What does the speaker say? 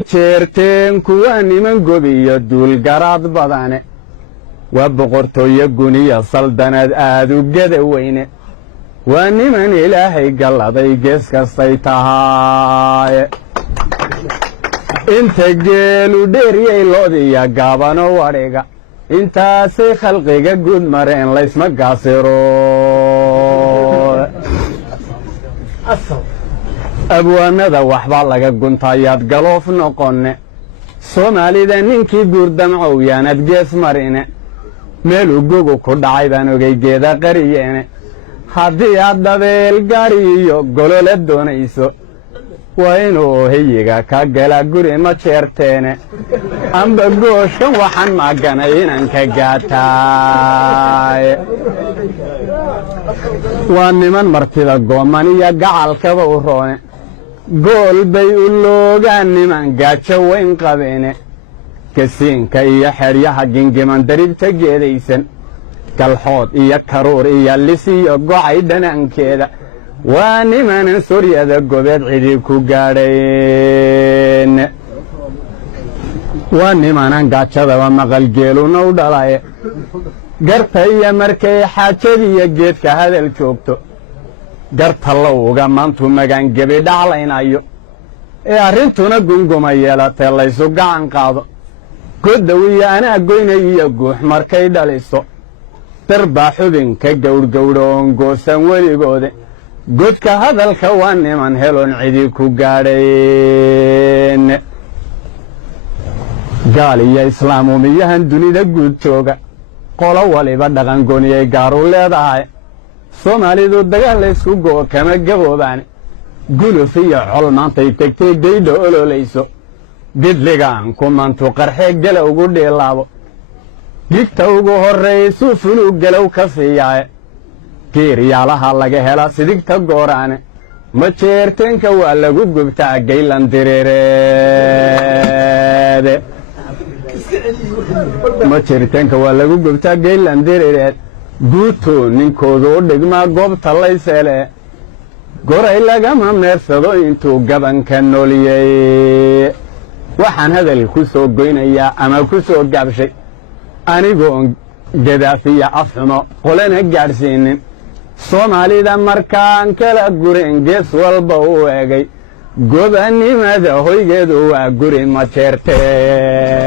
jeerteen kuwa niman gobiyo duulgaraad badane waa boqortooyo guniya saldanad aad u gada weyne waa niman ilaahay galladay gees kastay tahay inta geelu dheeriyey loodiya gaabano wadhiga intaasay khalqiga guud mareen laysma gaasiro abwaanada waxbaa laga guntayaad galoof noqonne soomaalida ninkii guurdamcow yaanad gees marine meeluu gogu ku dhacay baan ogay geeda qariyeene haddii aad dabeel gaari iyo golole doonayso waa inuu heyiga ka gala guri ma jeerteene amba gooshan waxaan maaganay inanka gaataay waa niman martida gooman iyo gacalkaba u roone gool bay u loogaan niman gaajo weyn qabeene kasiinka iyo xeryaha gingiman daribta geedaysan galxood iyo karuur iyo lis iyo gocay dhanaankeeda waa nimanan soryada gobeed cidii ku gaadhayn waa nimanan gaajadaba maqalgeeluna u dhalaye garta iyo markay xaajadiiyo geedka hadal joogto garta lowga maantuu magaangebi dhaclaynayo ee arrintuna gunguma yeelatee laysu gacan qaado godow iyo anaa goynay iyo guux markay dhaliso darbaa xubinka gawrgawdho oon goosan weligoode godka hadalka waa niman heloon cidii ku gaadhayn gaal iyo islaam umiyahan dunida guud jooga qolo waliba dhaqangoniyay gaaru leedahay soomaalidu dagaal laysku go'o kama gaboobaane guluf iyo col maantay tegtay gaydha ololayso bidligaan kumantu qarxee galow ugu dhiilaabo dhigta ugu horraysuu fuluu galow ka siiyaaye geeryaalaha laga hela sidigta gooraane ma jeerteenka waa lagu gubtaa gaylan diriireede ma jeerteenka waa lagu gubtaa gaylan diriireed guutoo ninkoodu u dhigmaa goobta layseelee goray lagama meersado intuu gabanka nooliyey waxaan hadal ku soo goynayaa ama ku soo gaabshay anigoon gadaafiya afxumo qolana gaadhsiinin soomaalida markaan kala gurin gees walba u egay gobanimada hoygeedu waa guri ma jeertee